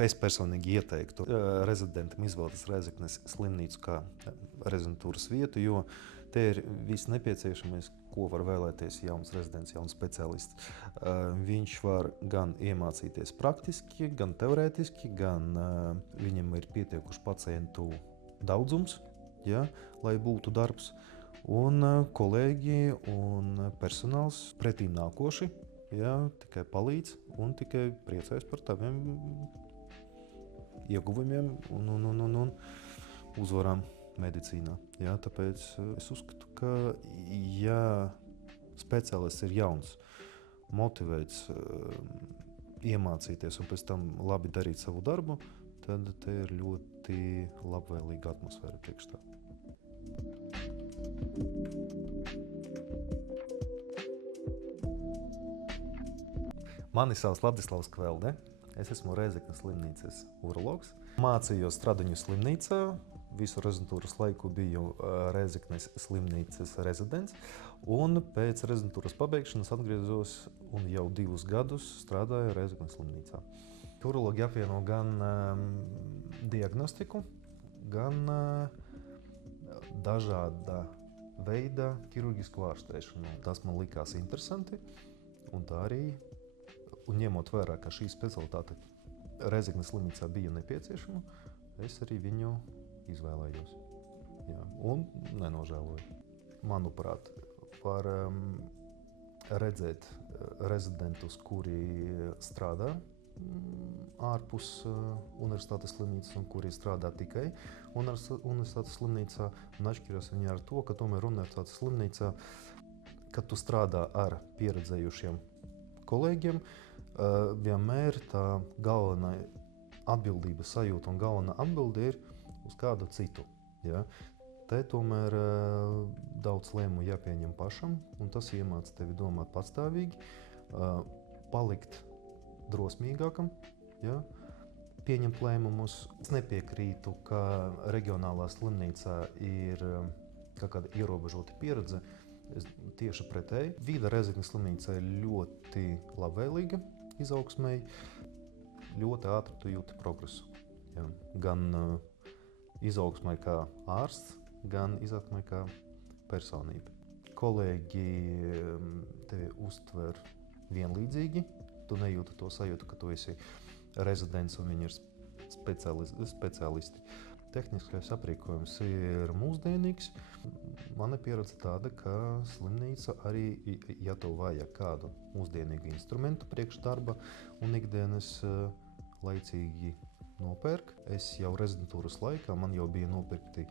Es personīgi ieteiktu rezidentam izvēlēties Rēzeknes slimnīcu kā rezidentūras vietu, jo te ir viss nepieciešamais, ko var vēlēties jauns rezidents, jauns speciālists. Viņš var gan iemācīties praktiski, gan teorētiski, gan viņam ir pietiekuši pacientu daudzums, ja, lai būtu darbs. Un kolēģi un personāls pretīm nākoši, ja, tikai palīdz un tikai priecājas par taviem ieguvumiem un uzvarām medicīnā. Ja, tāpēc es uzskatu, ka ja speciālists ir jauns, motivēts iemācīties un pēc tam labi darīt savu darbu, tad te ir ļoti labvēlīga atmosfēra priekš tā. Mani sauc Ladislavs Kvelde. Es esmu Rēzeknes slimnīcas urologs. Mācījos Stradiņu slimnīcā. Visu rezidentūras laiku biju Rēzeknes slimnīcas rezidents. Un pēc rezidentūras pabeigšanas atgriezos un jau 2 gadus strādāju Rēzeknes slimnīcā. Urologi apvieno gan diagnostiku, gan dažāda veida ķirurģisku ārstēšanu. Tas man likās interesanti, un tā arī. Un ņemot vērā, ka šī specialitāte Rēzeknes slimnīcā bija nepieciešama, es arī viņu izvēlējos. Jā, un nenožēloju. Manuprāt, var redzēt rezidentus, kuri strādā ārpus universitātes slimnīcas un kuri strādā tikai universitātes slimnīcā. Un atšķiras viņi ar to, ka tomēr universitātes slimnīcā, kad tu strādā ar pieredzējušiem kolēģiem, vienmēr tā galvenā atbildības sajūta un galvenā atbilde ir uz kādu citu. Ja? Te tomēr daudz lēmumu jāpieņem pašam, un tas iemāca tevi domāt patstāvīgi, palikt drosmīgākam, ja? Pieņemt lēmumus. Es nepiekrītu, ka reģionālā slimnīcā ir kāda ierobežota pieredze. Tieši pretēji. Vīda Rēzeknes slimnīcā ir ļoti labvēlīga izaugsmei, ļoti ātri tu jūti progresu. Ja. Gan izaugsmai kā ārsts, gan izaugsmai kā personība. Kolēģi tevi uztver vienlīdzīgi, tu nejūti to sajūtu, ka tu esi rezidents un viņi ir speciālisti. Tehniskais aprīkojums ir mūsdienīgs. Mana pieredze tāda, ka slimnīca arī, ja tev vajag kādu mūsdienīgu instrumentu priekš darba un ikdienas laicīgi nopērk. Es jau rezidentūras laikā, man jau bija nopirkti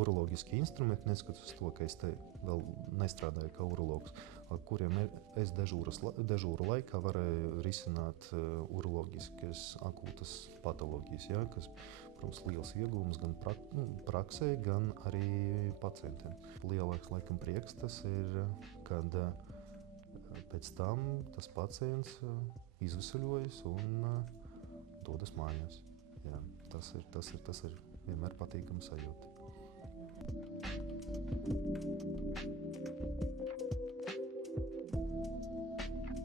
uroloģiski instrumenti, neskatoties to, ka es te vēl nestrādāju kā urologs, ar kuriem es dežūru laikā varēju risināt uroloģiskas akūtas patoloģijas, ja, kas, protams, liels iegūms gan praksē, gan arī pacientiem. Lielāks laikam prieks tas ir, kad pēc tam tas pacients izveseļojas un dodas mājās. Jā, tas ir vienmēr patīkama sajūta.